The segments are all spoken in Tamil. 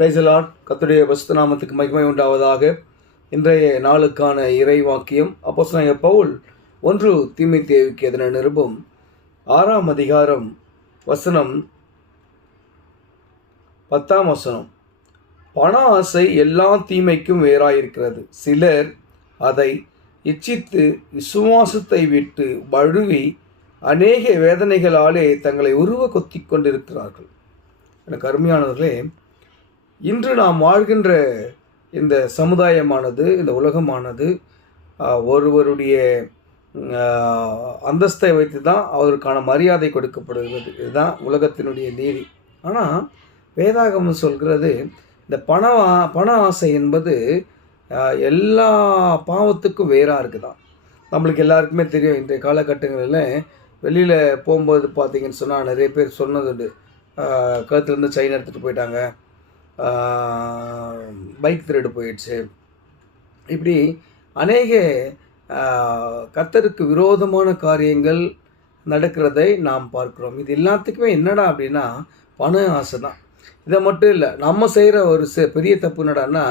Praise the Lord. கர்த்தருடைய பரிசுத்த நாமத்துக்கு மகிமை உண்டாவதாக. இன்றைய நாளுக்கான இறை வாக்கியம் அப்போஸ்தலனாகிய பவுல் 1 தீமோத்தேயுவுக்கு எழுதின நிருபம் 6ஆம் அதிகாரம் வசனம் 10ஆம் வசனம். பண ஆசை எல்லா தீமைக்கும் வேறாயிருக்கிறது. சிலர் அதை இச்சித்து விசுவாசத்தை விட்டு வழுவி அநேக வேதனைகளாலே தங்களை உருவ கொத்தி கொண்டிருக்கிறார்கள். எனக்கு அருமையானவர்களே, இன்று நாம் வாழ்கின்ற இந்த சமுதாயமானது, இந்த உலகமானது ஒருவருடைய அந்தஸ்தை வைத்து தான் அவருக்கான மரியாதை கொடுக்கப்படுகிறது. இதுதான் உலகத்தினுடைய நீதி. ஆனால் வேதாகமம் சொல்கிறது, இந்த பண ஆசை என்பது எல்லா பாவத்துக்கும் வேறாக இருக்குதான். நம்மளுக்கு எல்லாருக்குமே தெரியும். இன்றைய காலகட்டங்களில் வெளியில் போகும்போது பார்த்திங்கன்னு சொன்னால் நிறைய பேர் சொன்னதுண்டு, கழுத்துலேருந்து செயின் எடுத்துகிட்டு போயிட்டாங்க, பைக் திருடு போயிடுச்சு, இப்படி அநேக கர்த்தருக்கு விரோதமான காரியங்கள் நடக்கிறதை நாம் பார்க்குறோம். இது எல்லாத்துக்குமே என்னடா அப்படின்னா பண ஆசை தான். இதை மட்டும் இல்லை, நம்ம செய்கிற ஒரு பெரிய தப்பு என்னடான்னா,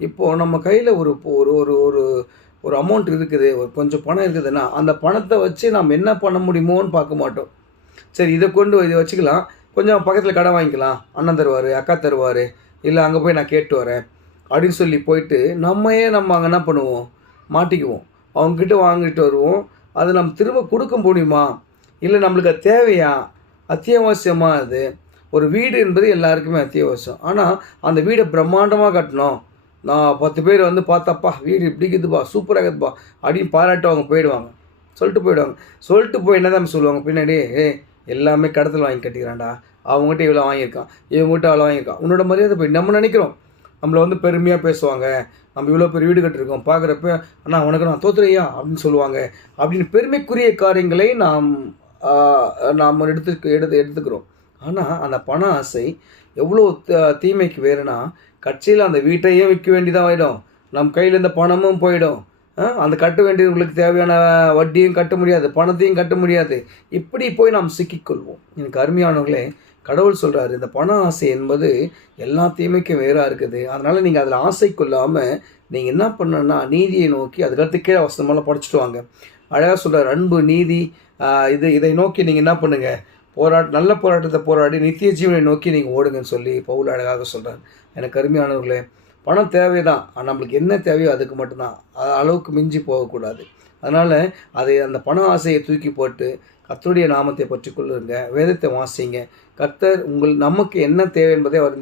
இப்போது நம்ம கையில் ஒரு ஒரு ஒரு ஒரு அமௌண்ட் இருக்குது, ஒரு கொஞ்சம் பணம் இருக்குதுன்னா அந்த பணத்தை வச்சு நம்ம என்ன பண்ண முடியுமோன்னு பார்க்க மாட்டோம். சரி, இதை வச்சுக்கலாம், கொஞ்சம் பக்கத்தில் கடை வாங்கிக்கலாம், அண்ணன் தருவார், அக்கா தருவார், இல்லை அங்கே போய் நான் கேட்டு வரேன் அப்படின்னு சொல்லி போயிட்டு நம்ம அங்கே என்ன பண்ணுவோம், மாட்டிக்குவோம். அவங்கக்கிட்ட வாங்கிட்டு வருவோம். அது நம்ம திரும்ப கொடுக்க முடியுமா, இல்லை நம்மளுக்கு அது தேவையா, அத்தியாவசியமாக? அது ஒரு வீடு என்பது எல்லாருக்குமே அத்தியாவசியம். ஆனால் அந்த வீடை பிரம்மாண்டமாக கட்டணும், நான் 10 பேர் வந்து பார்த்தப்பா வீடு இப்படி இருக்குதுப்பா, சூப்பராக இருக்குதுப்பா அப்படின்னு பாராட்டு அவங்க போயிடுவாங்க, சொல்லிட்டு போய் என்ன தான் சொல்லுவாங்க பின்னாடி, எல்லாமே கடத்தில் வாங்கி கட்டிக்கிறான்டா, அவங்ககிட்ட இவ்வளோ வாங்கியிருக்கான், இவங்ககிட்ட அவ்வளோ வாங்கியிருக்கான், உன்னோட மரியாதை போய் நம்ம நினைக்கிறோம். நம்மளை வந்து பெருமையாக பேசுவாங்க, நம்ம இவ்வளோ பெரிய வீடு கட்டிருக்கோம், பார்க்குறப்ப அண்ணா உனக்கு நான் தோத்துறையா அப்படின்னு சொல்லுவாங்க. அப்படின்னு பெருமைக்குரிய காரியங்களை நாம் எடுத்துக்கிறோம். ஆனால் அந்த பண ஆசை எவ்வளோ தீமைக்கு வேறுனா, கட்சியில் அந்த வீட்டையே விற்க வேண்டியதாக ஆகிடும், நம் கையில் இந்த பணமும் போயிடும், அந்த கட்ட வேண்டியவங்களுக்கு தேவையான வட்டியும் கட்ட முடியாது, பணத்தையும் கட்ட முடியாது. இப்படி போய் நாம் சிக்கிக்கொள்வோம். எனக்கு அருமையானவர்களே, கடவுள் சொல்கிறாரு, இந்த பண ஆசை என்பது எல்லா தீமைக்கும் வேறாக இருக்குது. அதனால் நீங்கள் அதில் ஆசை கொள்ளாமல் நீங்கள் என்ன பண்ணணுன்னா நீதியை நோக்கி, அதுக்கடுத்து கீழே வசனமெல்லாம் படிச்சுட்டு வாங்க. அழகாக சொல்கிறார், அன்பு, நீதி, இதை நோக்கி நீங்கள் என்ன பண்ணுங்கள், நல்ல போராட்டத்தை போராடி நித்திய ஜீவனை நோக்கி நீங்கள் ஓடுங்கன்னு சொல்லி பவுல் அழகாக சொல்கிறார். எனக்கு அருமையானவர்களே, பணம் தேவை தான், நம்மளுக்கு என்ன தேவையோ அதுக்கு மட்டும்தான், அளவுக்கு மிஞ்சி போகக்கூடாது. அதனால் அந்த பண ஆசையை தூக்கி போட்டு கர்த்தருடைய நாமத்தை பற்றி கொள்ளுங்க, வேதத்தை வாசிங்க. கர்த்தர் நமக்கு என்ன தேவை என்பதை அவர்